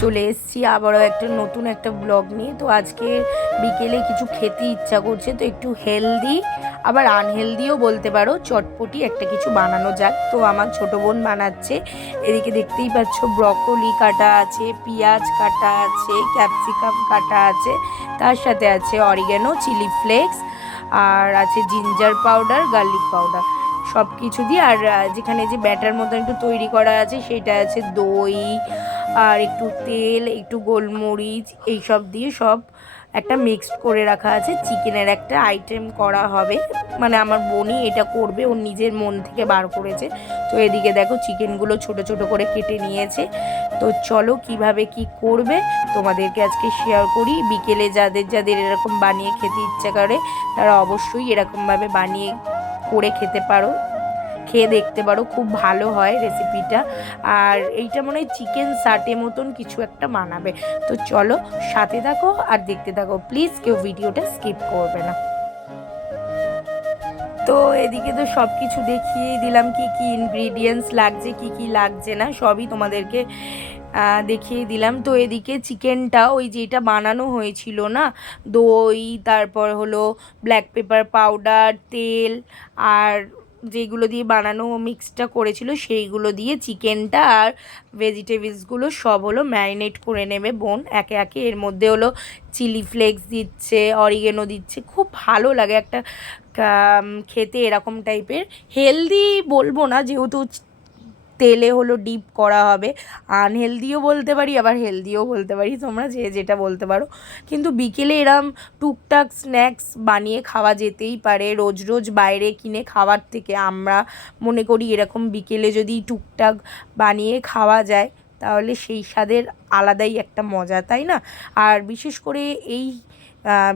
চলে এসেছি আবারও নতুন একটা ব্লগ নিয়ে। তো আজকে বিকেলে কিছু খেতে ইচ্ছা করছে, তো একটু হেলদি আবার আনহেলদিও বলতে পারো, চটপটি একটা কিছু বানানো যাক। তো আমার ছোট বোন বানাচ্ছে। এদিকে দেখতেই পাচ্ছ ব্রকলি কাটা আছে, পেঁয়াজ কাটা আছে, ক্যাপসিকাম কাটা আছে, তার সাথে আছে অরিগ্যানো, চিলি ফ্লেক্স, আর আছে জিঞ্জার পাউডার, গার্লিক পাউডার, সব কিছু দিয়ে। আর যেখানে যে ব্যাটার মতন একটু তৈরি করা আছে সেটা আছে দই আর একটু তেল, একটু গোলমরিচ, এইসব দিয়ে সব একটা মিক্সড করে রাখা আছে। চিকেনের একটা আইটেম করা হবে, মানে আমার বোনই এটা করবে, ওর নিজের মন থেকে বার করেছে। তো এদিকে দেখো চিকেনগুলো ছোট ছোট করে কেটে নিয়েছে। তো চলো কিভাবে কি করবে তোমাদেরকে আজকে শেয়ার করি। বিকেলে যাদের যাদের এরকম বানিয়ে খেতে ইচ্ছা করে তারা অবশ্যই এরকমভাবে বানিয়ে করে খেতে পারো, খেয়ে দেখতে পারো, খুব ভালো হয় রেসিপিটা। আর এইটা মনে হয় চিকেন সাটে মতন কিছু একটা বানাবে। তো চলো সাথে থাকো আর দেখতে থাকো, প্লিজ কেউ ভিডিওটা স্কিপ করবে না। তো এদিকে তো সব কিছু দেখিয়েই দিলাম, কি কি ইনগ্রিডিয়েন্টস লাগছে, কি কি লাগছে না, সবই তোমাদেরকে দেখিয়ে দিলাম। তো এদিকে চিকেনটা ওই যেটা বানানো হয়েছিল না, দই, তারপর হলো ব্ল্যাক পেপার পাউডার, তেল, আর যেগুলো দিয়ে বানানো মিক্সটা করেছিল সেইগুলো দিয়ে চিকেনটা আর ভেজিটেবলসগুলো সব হলো ম্যারিনেট করে নেবে বোন একে একে। এর মধ্যে হলো চিলি ফ্লেক্স দিচ্ছে, অরিগেনো দিচ্ছে, খুব ভালো লাগে একটা খেতে এরকম টাইপের। হেলদি বলবো না, যেহেতু তেলে হলো ডিপ করা হবে, আনহেলদিও বলতে পারি আবার হেলদিও বলতে পারি, তোমরা যে যেটা বলতে পারো। কিন্তু বিকেলে এরম টুকটাক স্ন্যাক্স বানিয়ে খাওয়া যেতেই পারে, রোজ রোজ বাইরে কিনে খাওয়ার থেকে আমরা মনে করি এরকম বিকেলে যদি টুকটাক বানিয়ে খাওয়া যায় তাহলে সেই স্বাদের আলাদাই একটা মজা, তাই না? আর বিশেষ করে এই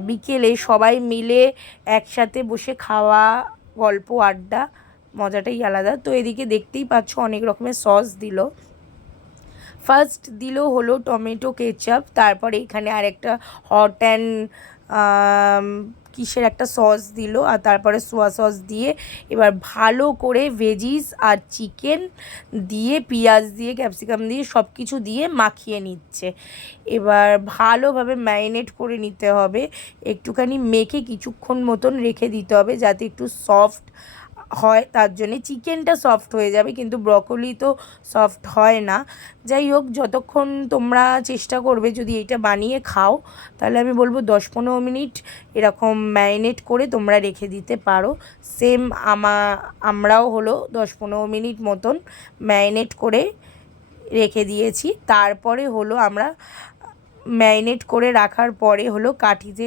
বিকেলে সবাই মিলে একসাথে বসে খাওয়া, গল্প আড্ডা, মজাটাই আলাদা। তো এদিকে দেখতেই পাচ্ছ অনেক রকমের সস দিল। ফার্স্ট দিল হলো টমেটো কেচাপ, তারপরে এখানে আরেকটা হট অ্যান্ড কিসের একটা সস দিল, আর তারপরে সোয়া সস দিয়ে এবার ভালো করে ভেজিস আর চিকেন দিয়ে, পেঁয়াজ দিয়ে, ক্যাপসিকাম দিয়ে, সব কিছু দিয়ে মাখিয়ে নিচ্ছে। এবার ভালোভাবে ম্যারিনেট করে নিতে হবে, একটুখানি মেখে কিছুক্ষণ মতন রেখে দিতে হবে যাতে একটু সফট হয়, তার জন্যে চিকেনটা সফট হয়ে যাবে, কিন্তু ব্রকলি তো সফট হয় না। যাই হোক, যতক্ষণ তোমরা চেষ্টা করবে যদি এটা বানিয়ে খাও তাহলে আমি বলবো 10-15 মিনিট এরকম ম্যারিনেট করে তোমরা রেখে দিতে পারো। সেম আমরাও হলো 10-15 মিনিট মতন ম্যারিনেট করে রেখে দিয়েছি। তারপরে হলো আমরা ম্যারিনেট করে রাখার পরে হলো কাঠিতে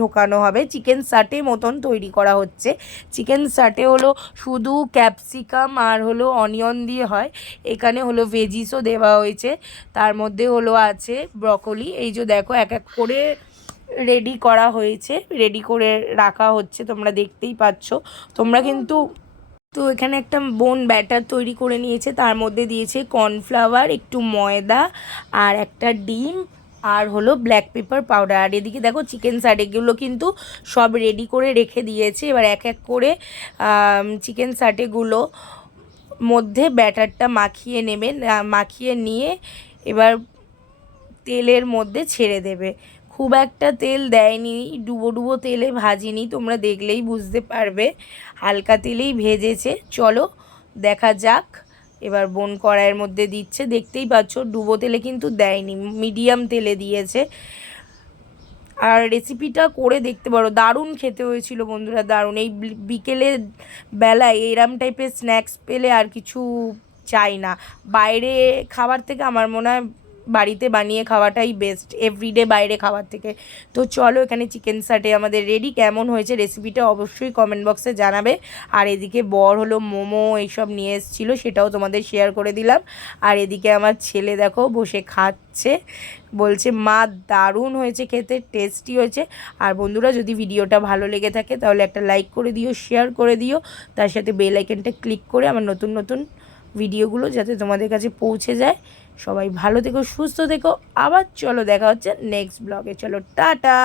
ঢোকানো হবে। চিকেন সাটে মতন তৈরি করা হচ্ছে। চিকেন সাটে হলো শুধু ক্যাপসিকাম আর হলো অনিয়ন দিয়ে হয়, এখানে হলো ভেজিসও দেওয়া হয়েছে, তার মধ্যে হলো আছে ব্রকলি। এই যে দেখো এক এক করে রেডি করা হয়েছে, রেডি করে রাখা হচ্ছে, তোমরা দেখতেই পাচ্ছ। তোমরা কিন্তু তো এখানে একটা বোন ব্যাটার তৈরি করে নিয়েছে, তার মধ্যে দিয়েছে কর্নফ্লাওয়ার, একটু ময়দা, আর একটা ডিম, আর হলো ব্ল্যাক পেপার পাউডার। আর এদিকে দেখো চিকেন সাইড, এগুলো কিন্তু সব রেডি করে রেখে দিয়েছে। এবার এক এক করে চিকেন সাটেগুলো মধ্যে ব্যাটারটা মাখিয়ে নেবেন, মাখিয়ে নিয়ে এবার তেলের মধ্যে ছেড়ে দেবে। খুব একটা তেল দেয়নি, ডুবো ডুবো তেলে ভাজিনি, তোমরা দেখলেই বুঝতে পারবে, হালকা তেলেই ভেজেছে। চলো দেখা যাক। এবার বোন কড়াইয়ের মধ্যে দিচ্ছে, দেখতেই পাচ্ছ ডুবো তেলে কিন্তু দেয়নি, মিডিয়াম তেলে দিয়েছে। আর রেসিপিটা করে দেখতে পারো, দারুণ খেতে হয়েছিল বন্ধুরা, দারুণ। এই বিকেলের বেলায় এরম টাইপের স্ন্যাক্স পেলে আর কিছু চাই না। বাইরে খাবার থেকে আমার মনে হয় বাড়িতে বানিয়ে খাওয়াটাই বেস্ট, এভরিডে বাইরে খাওয়ার থেকে। তো চলো, এখানে চিকেন সাটে আমাদের রেডি। কেমন হয়েছে রেসিপিটা অবশ্যই কমেন্ট বক্সে জানাবে। আর এদিকে বর হলো মোমো এইসব নিয়ে এসেছিলো, সেটাও তোমাদের শেয়ার করে দিলাম। আর এদিকে আমার ছেলে দেখো বসে খাচ্ছে, বলছে মা দারুণ হয়েছে খেতে, টেস্টি হয়েছে। আর বন্ধুরা, যদি ভিডিওটা ভালো লেগে থাকে তাহলে একটা লাইক করে দিও, শেয়ার করে দিও, তার সাথে বেল আইকনটা ক্লিক করে আমার নতুন নতুন ভিডিওগুলো যাতে তোমাদের কাছে পৌঁছে যায়। সবাই ভালো থেকো, সুস্থ থেকো। আবার চলো দেখা হচ্ছে নেক্সট ব্লগে। চলো টাটা।